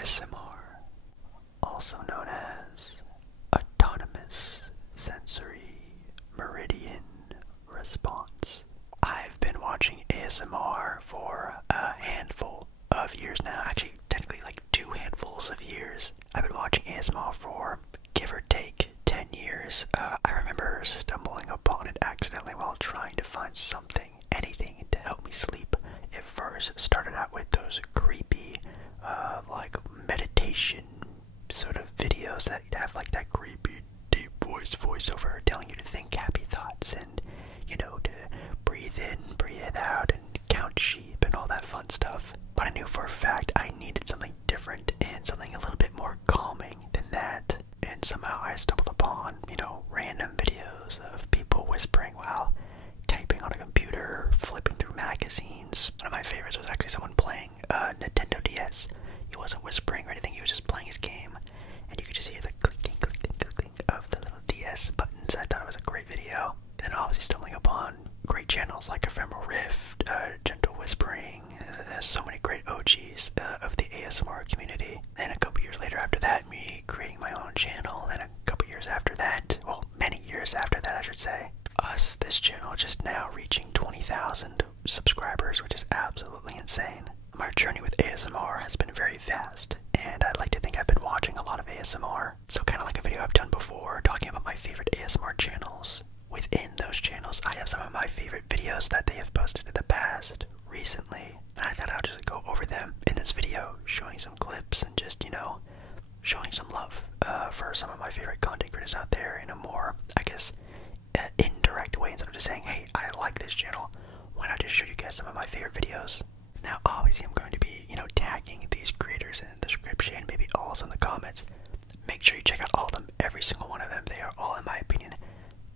ASMR, also known as Autonomous Sensory Meridian Response. I've been watching ASMR for a handful of years now, actually technically like 2 handfuls of years. I've been watching ASMR for, give or take, 10 years. I remember stumbling upon it accidentally while trying to find something, anything to help me sleep. It first started out with those creepy, like meditation sort of videos that have like that creepy deep voiceover telling you to think happy thoughts and, you know, to breathe in, breathe out, and count sheep and all that fun stuff. But I knew for a fact I needed something different and something a little bit more calming than that. And somehow I stumbled upon, you know, random videos of people whispering while typing on a computer, flipping through magazines. One of my favorites was actually someone playing Nintendo DS. He wasn't whispering or anything, he was just playing his game. And you could just hear the clicking, clicking, clicking of the little DS buttons. I thought it was a great video. Then obviously stumbling upon great channels like Ephemeral Rift, Gentle Whispering. There's so many great OGs of the ASMR community. Then a couple years later after that, me creating my own channel. Then a couple years after that, well, many years after that I should say, this channel just now reaching 20,000 subscribers, which is absolutely insane. My journey with ASMR has been very fast, and I'd like to think I've been watching a lot of ASMR. So kind of like a video I've done before, talking about my favorite ASMR channels. Within those channels, I have some of my favorite videos that they have posted in the past, recently. And I thought I'd just go over them in this video, showing some clips and just, you know, showing some love for some of my favorite content creators out there in a more, I guess, indirect way, instead of just saying, hey, I like this channel, why not just show you guys some of my favorite videos. Now obviously I'm going to be, you know, tagging these creators in the description, maybe also in the comments. Make sure you check out all of them, every single one of them. They are all, in my opinion,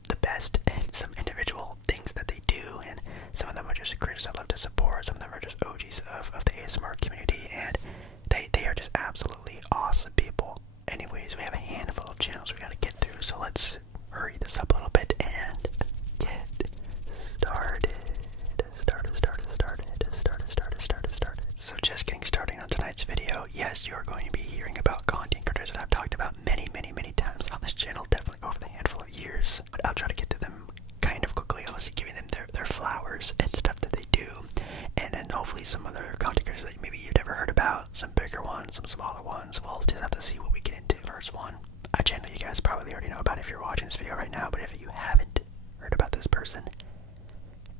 the best and some individual things that they do, and some of them are just creators I love to support, some of them are just OGs of the ASMR community, and they are just absolutely awesome people. Anyways, we have a handful of channels we gotta get through, so let's hurry this up a little bit and get started. So just getting started on tonight's video, yes, you're going to be hearing about content creators that I've talked about many times on this channel, definitely over the handful of years, but I'll try to get to them kind of quickly, obviously giving them their flowers and stuff that they do, and then hopefully some other content creators that maybe you've never heard about, some bigger ones, some smaller ones. We'll just have to see what we get into. First one, a channel you guys probably already know about if you're watching this video right now, but if you haven't heard about this person,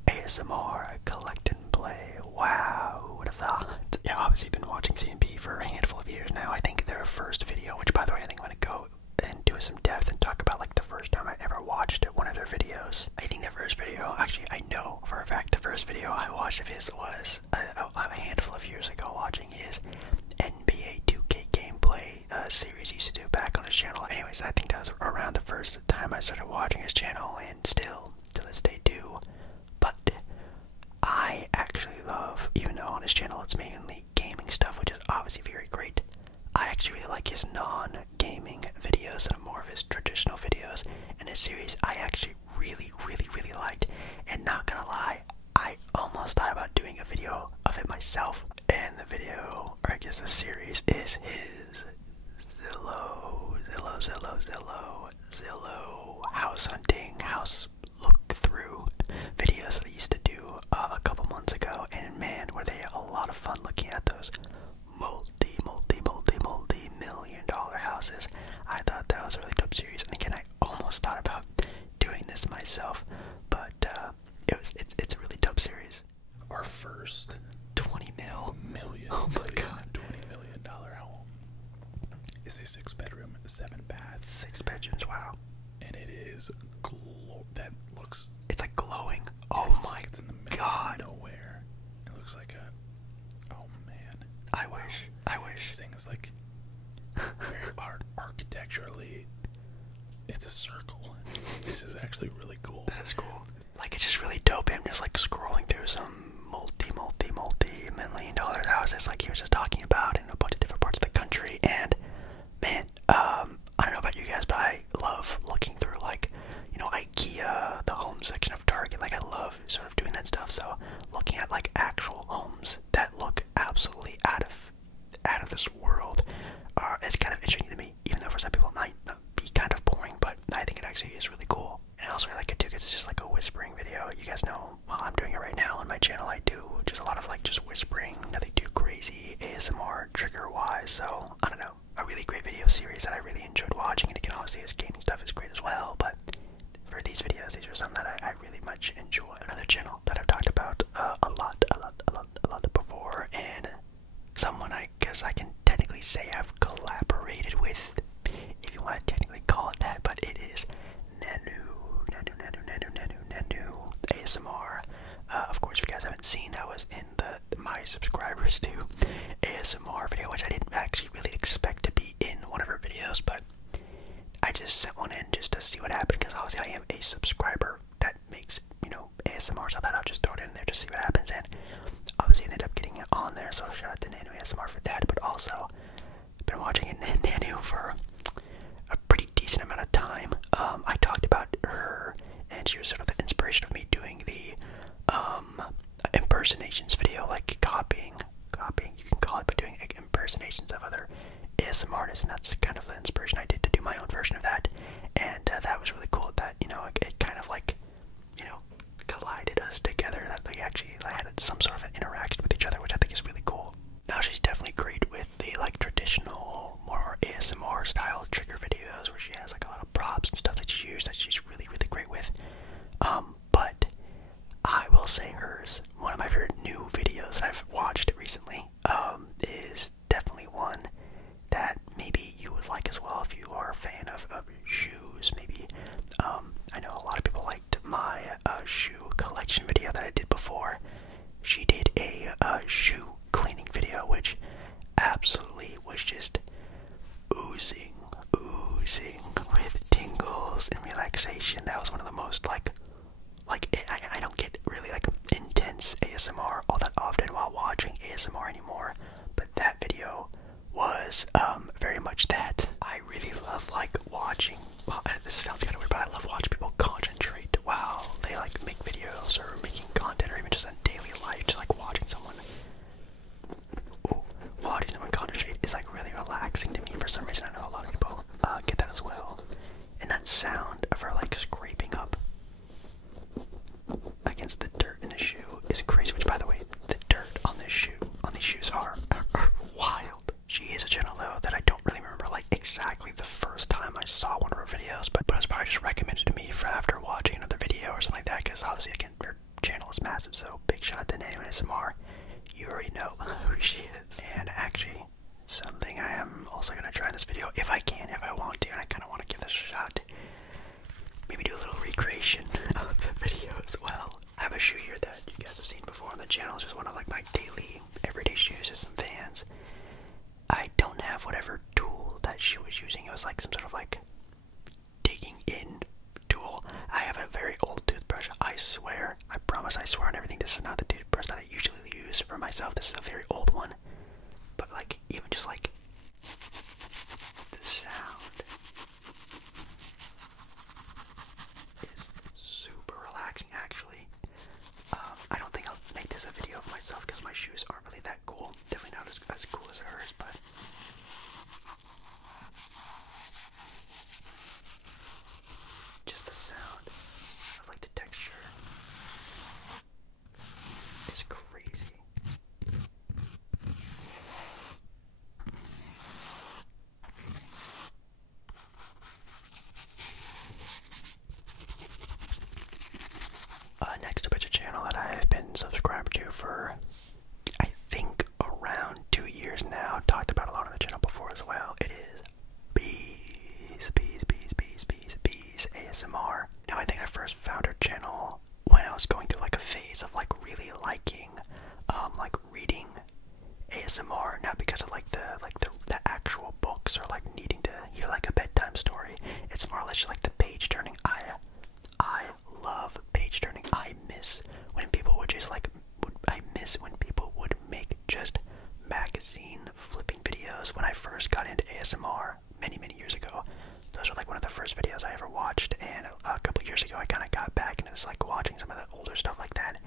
ASMR Collect and Play. Wow, who would have thought? Yeah, obviously been watching CMP for a handful of years now. I think their first video, which by the way I think I'm gonna go and do some depth and talk about like the first time I ever watched one of their videos. I think their first video, actually I know for a fact the first video I watched of his was a handful of years ago, watching his NBA 2K gameplay series he used to do back on his channel. Anyways, I think that was around the first time I started watching his channel, and still to this day do. But I actually love, even though on his channel it's mainly gaming stuff, which is obviously very great, I actually really like his non-gaming videos and more of his traditional videos. And his series I actually really liked, and not gonna lie, I almost thought about doing a video of it myself. And the video, or I guess the series, is his Zillow house hunting, house look through videos that I used to do a couple months ago, and man, were they a lot of fun looking at those multi-million-dollar houses. I thought that was a really dope series, and again, I almost thought about doing this myself, but it's a really dope series. Our first 20 million. Oh my god. $20 million home is a 6-bedroom, 7-bath. 6 bedrooms, wow. And it is that looks. It's like glowing. Oh my god. It's in the middle of nowhere. It looks like a. Oh man. I wish. This thing is like very architecturally. It's a circle. This is actually really cool. That is cool. Like, it's just really dope. I'm just like scrolling through some multi-million-dollar houses like he was just talking about in a bunch of different parts of the country, and man, I don't know about you guys, but I love looking through, like, you know, IKEA, the home section of Target. Like, I love sort of doing that stuff. So looking at like actual homes that look absolutely out of this world, guys. So I don't know, a really great video series that I really enjoyed watching, and again, obviously his gaming stuff is great as well, but for these videos, these are some that I really much enjoy. Another channel that I've talked about a lot before, and someone I guess I can technically say I've collaborated with, if you want to technically call it that, but it is Nanu ASMR. Of course, if you guys haven't seen, that was in the my subscribers to ASMR video, which I didn't actually really expect to be in one of her videos, but I just sent one in just to see what happened, because obviously I am a subscriber that makes, you know, ASMR, so I thought I'll just throw it in there to see what happens, and obviously I ended up getting it on there, so shout out to Nanu ASMR for that. But also, I've been watching Nanu for a pretty decent amount of time. I talked about her, and she was sort of the inspiration of me doing the impersonations video, like copying, you can call it, but doing like, impersonations of other ASMR artists, and that's kind of the inspiration I did to do my own version of that, and that was really cool that, you know, it kind of like, you know, collided us together, that we actually had some sort of an interaction with each other, which I think is really cool. Now she's definitely great with the like traditional, more ASMR style trigger videos, where she has like a lot of props and stuff that she uses that she's really great with. But I will say hers, one of my favorite new videos that I've watched recently, is definitely one that maybe you would like as well if you are a fan of shoes. Maybe I know a lot of people liked my shoe collection video that I did before. She did a shoe cleaning video, which absolutely was just oozing with tingles and relaxation. That was one of the most I don't get really like intense ASMR all that often while watching ASMR anymore, but that video was very much that. I really love like watching, well, this sounds kind of weird, but I love watching people concentrate while they like make videos or making content, or even just in daily life, just like watching someone concentrate is like really relaxing to me for some reason. I know a lot of people get that as well, and that sound of her like scraping up against the dirt in the shoe is crazy, which by the way, the dirt on these shoes are wild. She is a channel though that I don't really remember like exactly the first time I saw one of her videos, but it was probably just recommended to me for after watching another video or something like that, because obviously again her channel is massive, so big shout out to Nanu ASMR. You already know who she is. And actually, something I am also going to try in this video, if I can, if I want to, and I kind of want to give this a shot, maybe do a little recreation of the video as well. I have a shoe here that you guys have seen before on the channel. It's just one of like my daily, everyday shoes with some Vans. I don't have whatever tool that she was using. It was like some sort of like digging in tool. I have a very old toothbrush. I swear, I promise, I swear on everything, this is not the toothbrush that I usually use for myself. This is a very old one. But like, even just like the sound is super relaxing actually. I don't think I'll make this a video of myself because my shoes aren't really that cool. Definitely not as cool as hers, but just the sound of like the texture is crazy. Next up is a channel that I have been subscribed to for I think around 2 years now. Talked about a lot on the channel before as well. It is Bees ASMR. Now I think I first found her channel when I was going through like a phase of like really liking like reading ASMR, not because of like the actual books or like needing to hear like a bedtime story. It's more or less like the page turning. I love page turning. I miss when people would just like I miss when people would make just magazine flipping videos. When I first got into ASMR many years ago, those were like one of the first videos I ever watched, and a couple years ago I kind of got back into this like watching some of the older stuff like that.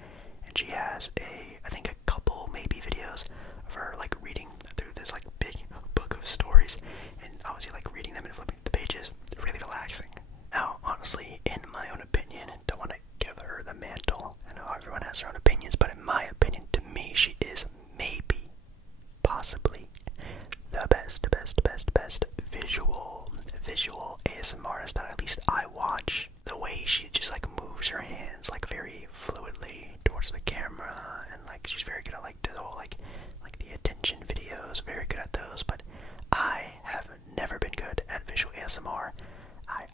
And she has I think a couple maybe videos of her like reading through this like big book of stories, and obviously like reading them and flipping the pages, really relaxing. Now honestly, in my own opinion, don't want to give her the mantle. I know everyone has their own opinions, but in my opinion, to me, she is maybe, possibly, the good at those, but I have never been good at visual ASMR.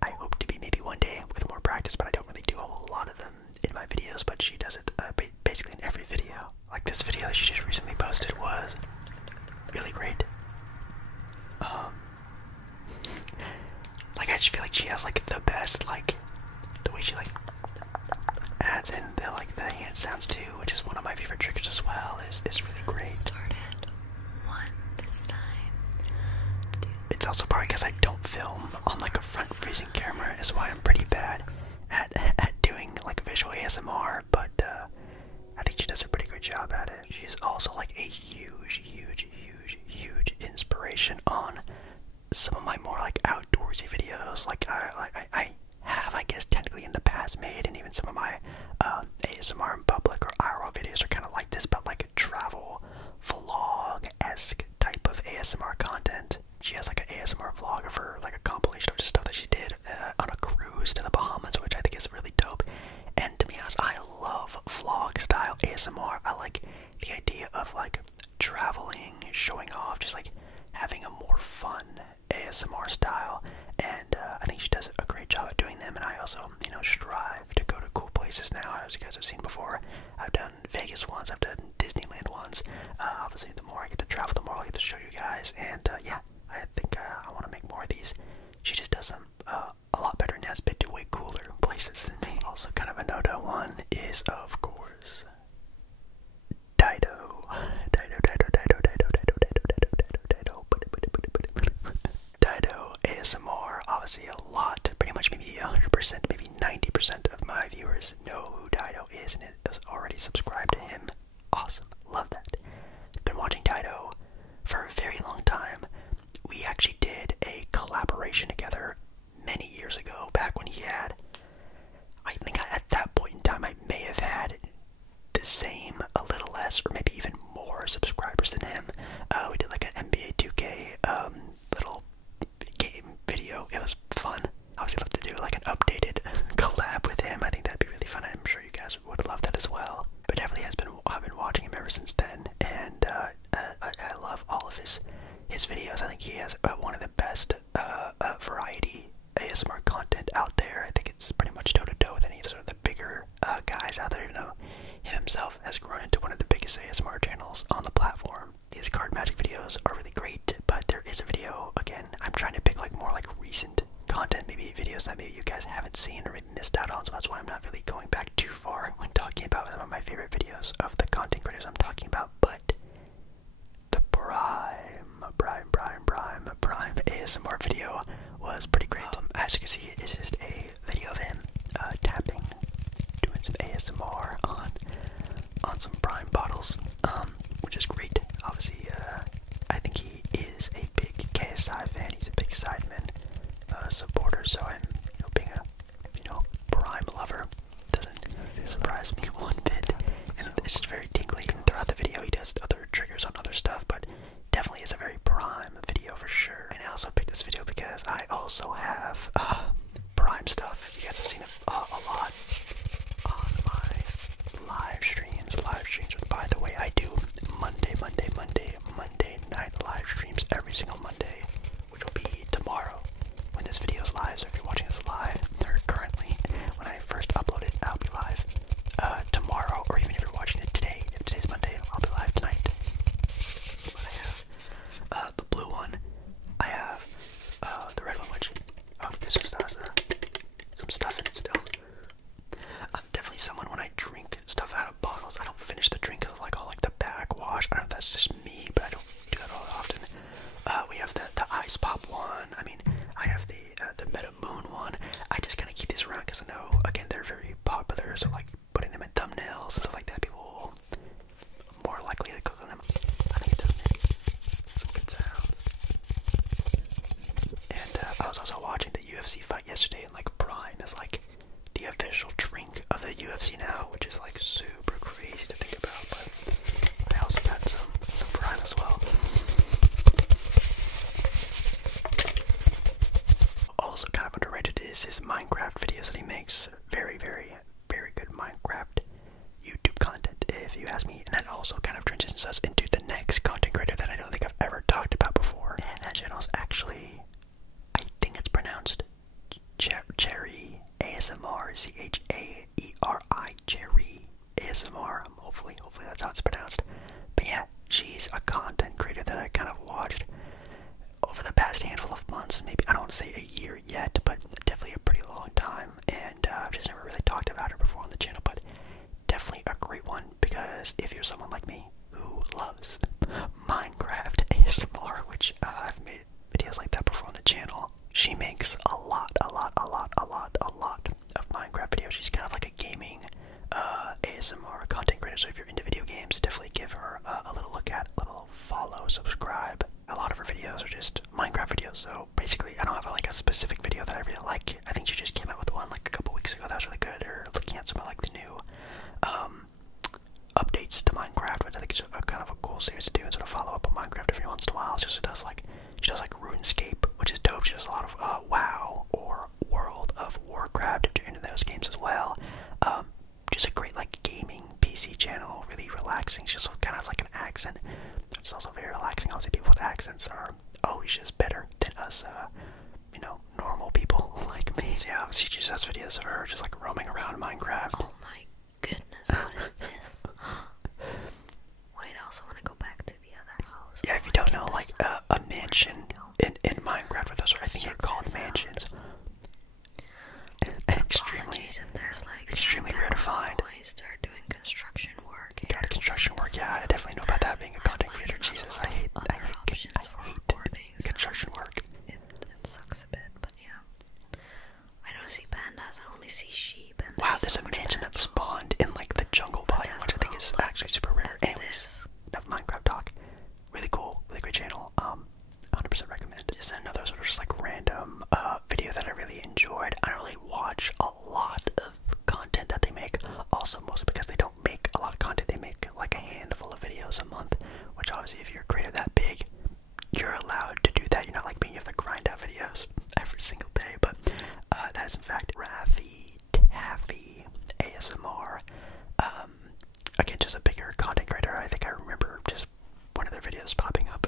I hope to be maybe one day with more practice, but I don't really do a whole lot of them in my videos, but she does it basically in every video. Like this video that she just recently posted was really great. Like I just feel like she has like the best, like the way she like adds in the the hand sounds too, which is one of my favorite triggers as well. Is really great. Started one this time. It's also probably because I don't film on like a front-facing camera, is why I'm pretty bad at doing like visual ASMR. But I think she does a pretty good job at it. She's also like a huge inspiration on some of my more like outdoorsy videos. Like I have, I guess, technically in the past made, and even some of my ASMR in public or IRL videos are kind of like this, but like a travel vlog-esque type of ASMR content. She has like an ASMR vlog of her, like a compilation of just stuff that she did on a cruise to the Bahamas, which I think is really dope. And to be honest, I love vlog style ASMR. I like the idea of like traveling, showing off, just like having a more fun ASMR style, and I think she does a great job at doing them. And I also, you know, strive to go to cool places now, as you guys have seen before. I've done Vegas ones, I've done Disneyland ones. Obviously, the more I get to travel, the more I get to show you guys. And yeah, I think I want to make more of these. She just does them a lot better and has been to way cooler places than me. Also, kind of a no-no one is, of course, Dido. Dido ASMR. Obviously, a lot, pretty much maybe 100%, maybe 90% of my viewers know who Dido is and is already subscribed to him. Awesome, love that. Been watching Dido for a very long time. We actually did a collaboration together many years ago, back when he had, I think at that point in time, I may have had the same, a little less, or maybe even more subscribers than him. We did like an NBA 2K little game video. It was fun. Obviously, love to do like an updated collab with him. I think that'd be really fun. I'm sure you guys would love that as well. But definitely I've been watching him ever since then, and I love all of his videos. I think he has one of the best variety ASMR content out there. I think it's pretty much toe-to-toe with any of sort of the bigger guys out there, even though he himself has grown into one of the biggest ASMR channels on the platform. His card magic videos are really great, but there is a video, again, I'm trying to pick like more like recent content, maybe videos that maybe you guys haven't seen or maybe missed out on, so that's why I'm not really going back too far when talking about some of my favorite videos of the content creators I'm talking about. But the prime ASMR video was pretty great. As you can see, it's just a video of him tapping, doing some ASMR on some prime bottles, which is great. Obviously, I think he is a big KSI fan. He's a big Sidemen supporter, so I'm, being a prime lover doesn't surprise me one bit. And it's just very tingly. And throughout the video, he does other triggers on other stuff, but definitely is a very prime video for sure. And I also picked this video because I also have prime stuff. You guys have seen it a lot on my live streams, which, by the way, I do Monday night live streams every single Monday, which will be tomorrow when this video is live. So if you're watching this live, or currently, when I first upload it, I'll be live tomorrow, or even if you're watching it today, if today's Monday, I'll be live tonight. But I have the blue one, I have the red one, which, this one still has some stuff in it still. subscribe. A lot of her videos are just Minecraft videos, so basically I don't have like a specific video that I really like. I think she just came out with one like a couple weeks ago that was really good, or looking at some of like the new updates to Minecraft, which I think is a kind of a cool series to do, and sort of follow up on Minecraft every once in a while. She does like RuneScape, which is dope. She does a lot of WoW or World of Warcraft if you're into those games as well. Just a great like gaming PC channel, really relaxing. She's also kind of like an accent. It's also very relaxing. Obviously, people with accents are always just better than us, you know, normal people like me. So yeah, she just does videos of her just like roaming around Minecraft. Oh my goodness, what is this? Wait, I also want to go back to the other house. Yeah, if you don't know, like a mansion in Minecraft, with those, I think they're called mansions. Extremely rare to find. They're doing construction work. God, construction work. Yeah, I definitely know about that. Being a content creator, Jesus, I hate construction work. It sucks a bit, but yeah. I don't see pandas. I only see sheep. And wow, there's a mansion that spawned in like the jungle biome, which I think is actually super rare. Anyways, enough Minecraft talk. Really cool, really great channel. 100% recommend. Just another sort of just like random video that I really enjoyed. I don't really watch a lot of content that they make. Also, mostly because they don't make a lot of content. They make like a handful of videos a month, which obviously, if you're a creator that big, you're allowed to do that. You're not like me, you have to grind out videos every single day. But that is in fact Taffy ASMR. Again, just a bigger content creator. I think I remember just one of their videos popping up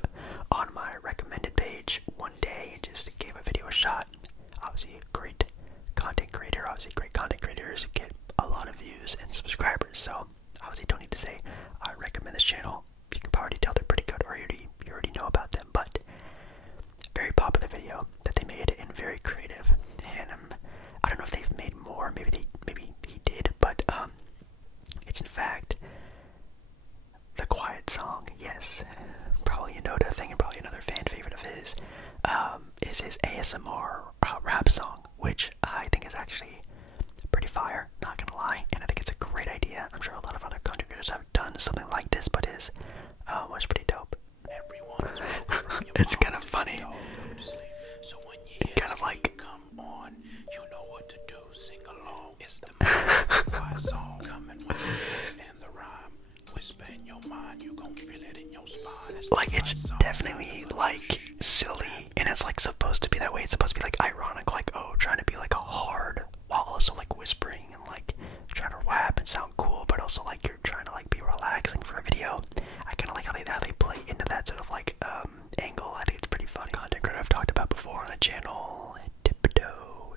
on my recommended page one day and just gave a video a shot. Obviously, great content creator. Obviously, great content creators get a lot of views and subscribers. So, obviously, don't need to say I recommend this channel. You can probably tell they're pretty good, or you already know about them. But very popular video that they made and very creative. And I don't know if they've made more. Maybe he did, but it's in fact the Quiet Song. Yes, probably you know the thing, and probably another fan favorite of his is his ASMR rap song, which I think is actually pretty fire, not gonna lie, and I think it's a great idea. I'm sure a lot of other content creators have done something like this, but his was pretty dope. It's kind of funny, kind of like come on, you know what to do, sing along. It's the Quiet Song coming with it and the rhyme. Whisper in your mind, you gon' feel it in your spine. Like it's definitely like silly, and it's like supposed to be that way. It's supposed to be like ironic, like oh, trying to be like a hard while also like whispering and like trying to rap and sound cool, but also like you're trying to like be relaxing for a video. I kind of like how they play into that sort of like angle. I think it's pretty funny. Content creator I've talked about before on the channel, Tiptoe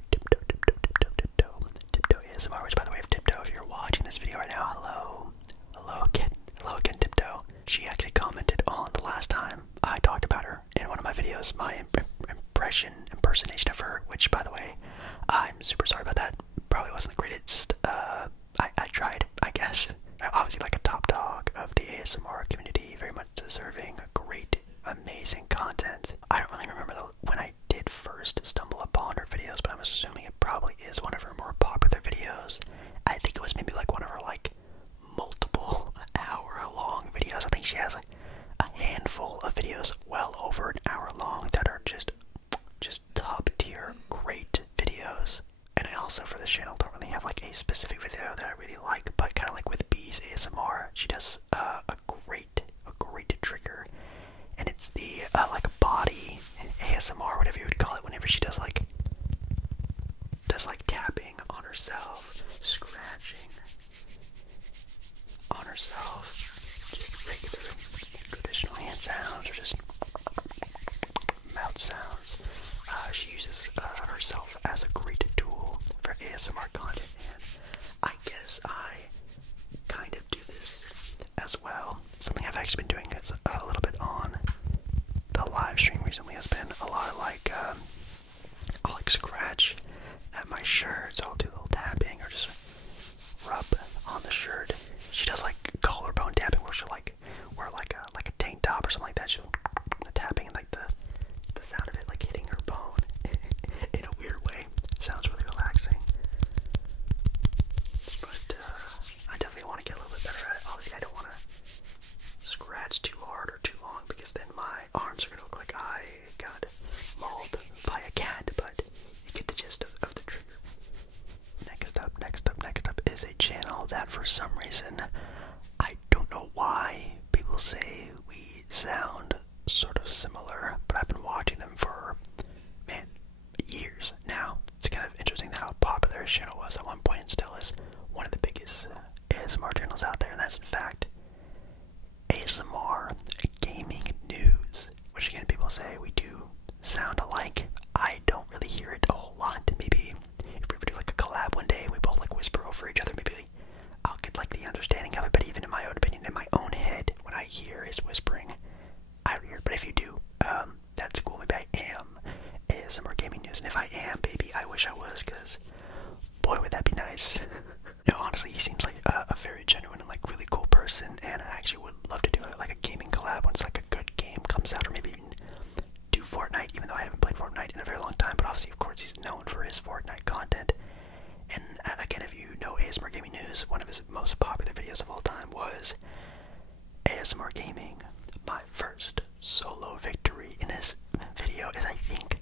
ASMR, which by the way, if Tiptoe, if you're watching this video right now, hello again Tiptoe. She actually commented on the last time I talked about her in one of my videos, my impersonation of her, which by the way, I'm super sorry about that. Probably wasn't the greatest. I tried, I guess. Obviously like a top dog of the ASMR community, very much deserving, great, amazing content. I don't really remember when I did first stumble upon her videos, but I'm assuming it probably is one of her more popular videos. I think it was maybe like one of her like multiple hour-long videos. I think she has like a handful of videos well over an hour long that are just top tier great videos. And I also for this channel don't really have like a specific video that I really like, but kind of like with B's ASMR, she does a great trigger, and it's the like body ASMR, whatever you would call it, whenever she does like tapping on herself, scratching on herself, just regular traditional hand sounds or just mouth sounds. She uses herself as a great tool for ASMR content, and I guess I kind of do this as well. Something I've actually been doing is a little bit on the live stream recently has been a lot of like I'll like scratch at my shirt, so I'll do a little tapping or just rub on the shirt. She does like collarbone tapping where she'll like wear like a tank top or something like that. She'll sort of similar, but I've been watching them for, man, years now. It's kind of interesting how popular his channel was at one point and still is one of the biggest ASMR channels out there, and that's in fact ASMR Gaming News, which again, people say we do sound alike. I don't really hear it a whole lot. Maybe if we ever do like a collab one day and we both like whisper over each other, maybe I'll get like the understanding of it, but even in my own opinion, in my own head, when I hear his whispering, I don't hear it. But if you do, that's cool. Maybe I am ASMR Gaming News, and if I am, baby, I wish I was, because boy, would that be nice. No, honestly, he seems like a very genuine and like really cool person, and I actually would love to do like a gaming collab once like a good game comes out, or maybe even do Fortnite, even though I haven't played Fortnite in a very long time. But obviously, of course, he's known for his Fortnite content. And again, if you know ASMR Gaming News, one of his most popular videos of all time was ASMR Gaming, my first solo victory. In this video is, I think,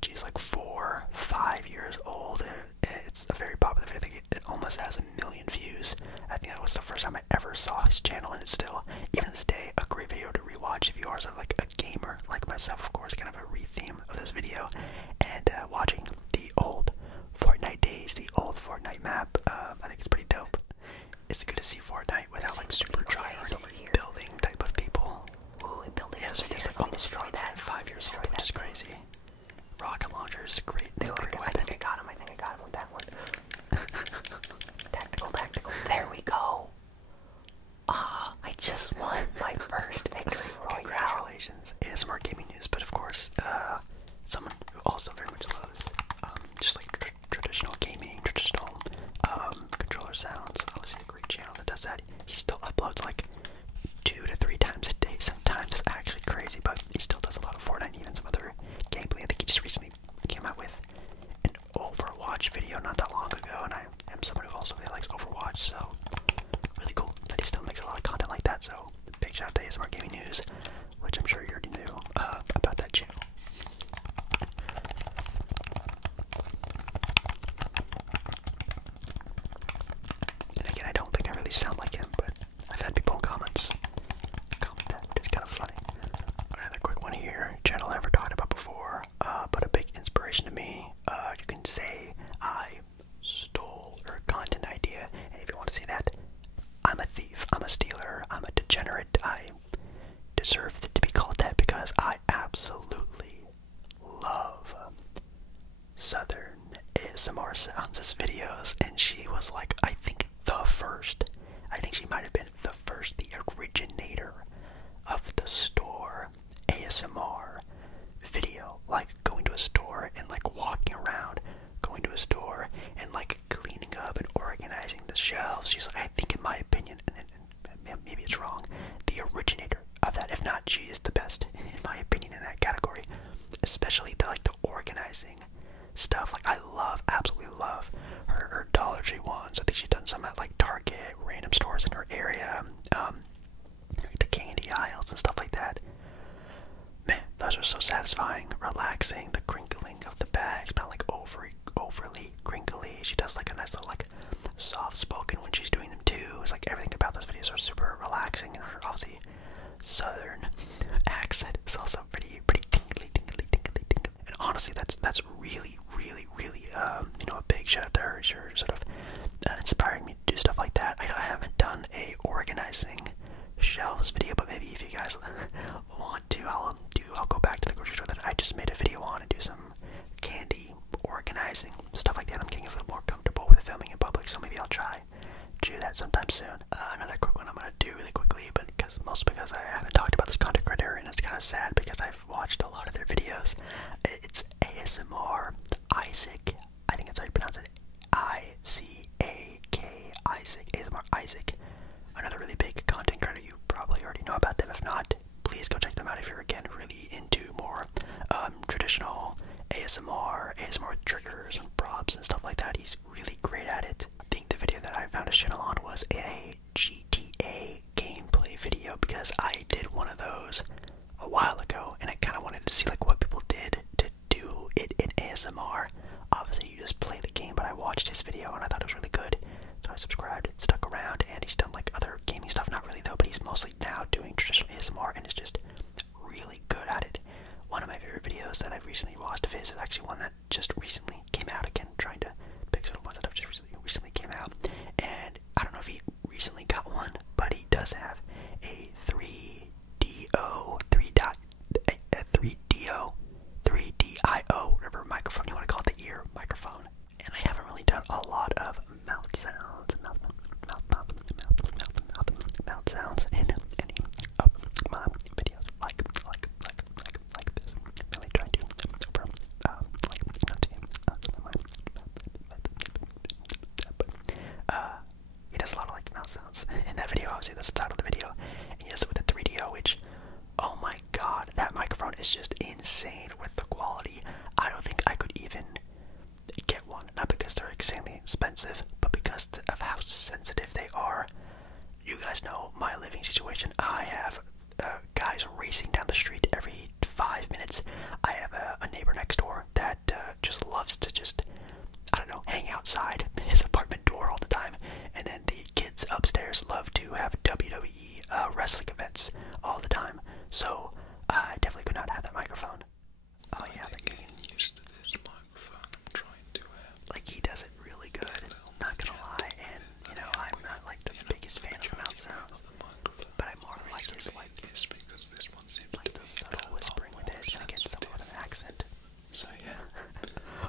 geez, like 4, 5 years old. It's a very popular video. I think it almost has 1 million views. I think that was the first time I ever saw his channel, and it's still, even to this day, a great video to rewatch if you are sort of like a gamer like myself, of course, kind of a re-theme of this video. And watching the old Fortnite days, the old Fortnite map, I think it's pretty dope. It's good to see Fortnite without like super tryhardy building type of people. Ooh, building. Yeah, so it's like almost 5 years old, which is crazy. Rocket launchers, great. I think I got him. I think I got him with that one. Tactical. There we go. Ah, I just won my first victory royale. Congratulations, ASMR Gaming News. But of course, someone who also very much loves just like traditional gaming, traditional controller sounds. Obviously, a great channel that does that. He still uploads like 2 to 3 times a day. Sometimes it's actually crazy, but he still does a lot of Fortnite and even some other gameplay. I think he just recently came out with an Overwatch video not that long ago, and I am someone who also really likes Overwatch, so really cool that he still makes a lot of content like that. So big shout out to ASMR Gaming News, which I'm sure you already knew about that channel. And again, I don't think I really sound like him, but I've had people in comments comment that. It's kind of funny. Another quick one here. Channel I never talked about before, but a big inspiration to me. You can say I stole her content idea, and if you want to see that, I'm a thief, I'm a stealer, I'm a degenerate. I deserve to be called that because I absolutely love Southern ASMR sounds as videos, and she was like, I think she might have been the first, the originator of the store ASMR video, like going to a store and like walking around, going to a store and like cleaning up and organizing the shelves. She's like, I think in my opinion, and maybe it's wrong, the originator of that. If not, she is the best in my opinion in that category, especially the organizing stuff. Like I absolutely love her Dollar Tree ones. I think she's done some at like Target, random stores in her area, the candy aisles and stuff like that. Man, those are so satisfying, relaxing. The crinkling of the bags, not like overly crinkly. She does like a nice little like soft spoken when she's doing them too. It's like everything about those videos are super relaxing, and her obviously southern accent is also pretty tingly. And honestly, that's really a big shout out to her. You're sort of inspiring me to do stuff like that. I haven't done a organizing shelves video, but maybe if you guys want to, I'll go back to the grocery store that I just made a video on and do some candy organizing stuff like that. I'm getting a little more comfortable with filming in public, so maybe I'll try to do that sometime soon. Another quick one I'm gonna do really quickly, but because I haven't talked about this content creator, and it's kind of sad because I've watched a lot of their videos. It's ASMR Isaac. I think that's how you pronounce it. I-C-A-K, Isaac. ASMR Isaac. Another really big content creator. You probably already know about them. If not, please go check them out if you're again really into more traditional ASMR with triggers and props and stuff like that. He's really great at it. I think the video that I found his channel on was a GTA gameplay video, because I did one of those a while ago, and I kind of wanted to see like what people did to do it in ASMR. Obviously, you just play the game, but I watched his video and I thought it was really good, so I subscribed, stuck around, and he's done like other gaming stuff, not really though, but he's mostly now doing traditional ASMR, and it's just really is just insane with the quality. I don't think I could even get one, not because they're insanely expensive, but because of how sensitive they are. You guys know my living situation. I have guys racing down the street every 5 minutes. I have a neighbor next door that just loves to I don't know, hang outside his apartment door all the time. And then the kids upstairs love to have WWE wrestling events all the time. So I definitely could not have that microphone. Oh yeah, like getting used to this microphone. I'm trying to like he does it really good. Not gonna lie, and you know I'm not like the biggest fan of mouth sounds, but I more like his like because this one seems like the subtle whispering with it, and again somewhat with an accent. So yeah.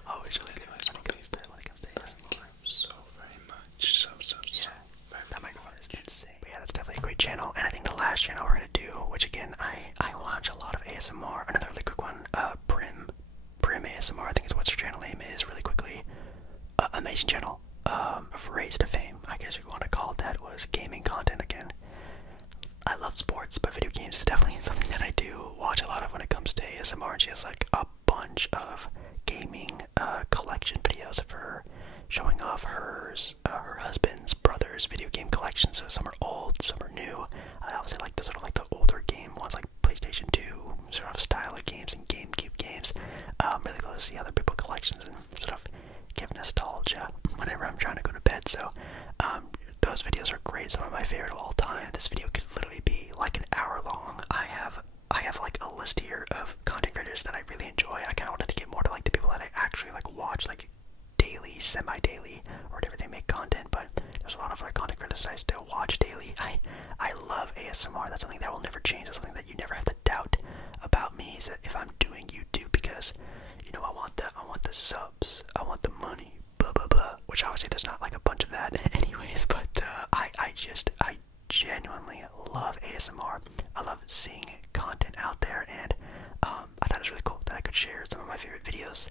Oh, it's really good when it comes to ASMR. So very much. So yeah. That microphone is insane. But yeah, that's definitely a great channel, and I think the last channel we're gonna do, which again I watch a lot of ASMR. Another really quick one, Prim ASMR, I think is what her channel name is. Really quickly, amazing channel. Raised to fame, I guess you want to call it that. Was gaming content again. I love sports, but video games is definitely something that I do watch a lot of when it comes to ASMR. And she has like a bunch of gaming collection videos of her showing off her husband's brother's video game collection. So some are old, some are new. I obviously like the sort of like the older game ones, like PlayStation 2 sort of style of games and GameCube games. Really cool to see other people's collections and sort of give nostalgia whenever I'm trying to go to bed. So those videos are great. Some of my favorite of all time. This video could literally be like an hour long. I have like a list here of content creators that I really enjoy. I kind of wanted to get more to like the people that I actually like watch like daily, semi-daily, or whatever they make content. But there's a lot of other content creators that I still watch daily. I love ASMR. That's something that will never change. That's something that you never have to doubt about me. Is that if I'm doing YouTube, because you know I want the subs, I want the money, blah blah blah. Which obviously there's not like a bunch of that, anyways. But I genuinely love ASMR. I love seeing content out there, and I thought it was really cool that I could share some of my favorite videos,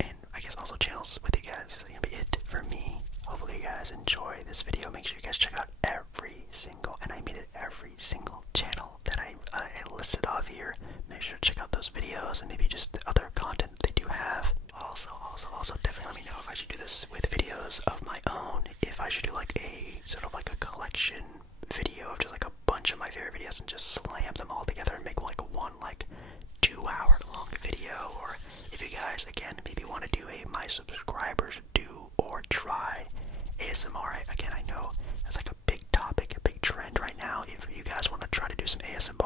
and I guess also channels with you guys. That's gonna be it for me. Hopefully you guys enjoy this video. Make sure you guys check out every single, and I mean it, every single channel that I listed off here. Make sure to check out those videos and maybe just the other content they do have. Also, definitely let me know if I should do this with videos of my own. If I should do like a sort of like a collection video of just like a bunch of my favorite videos and just slam them all together and make like one like 2-hour long video. Or if you guys again maybe want to do a my subscribers do or try ASMR. Again, I know that's like a big topic, a big trend right now. If you guys want to try to do some ASMR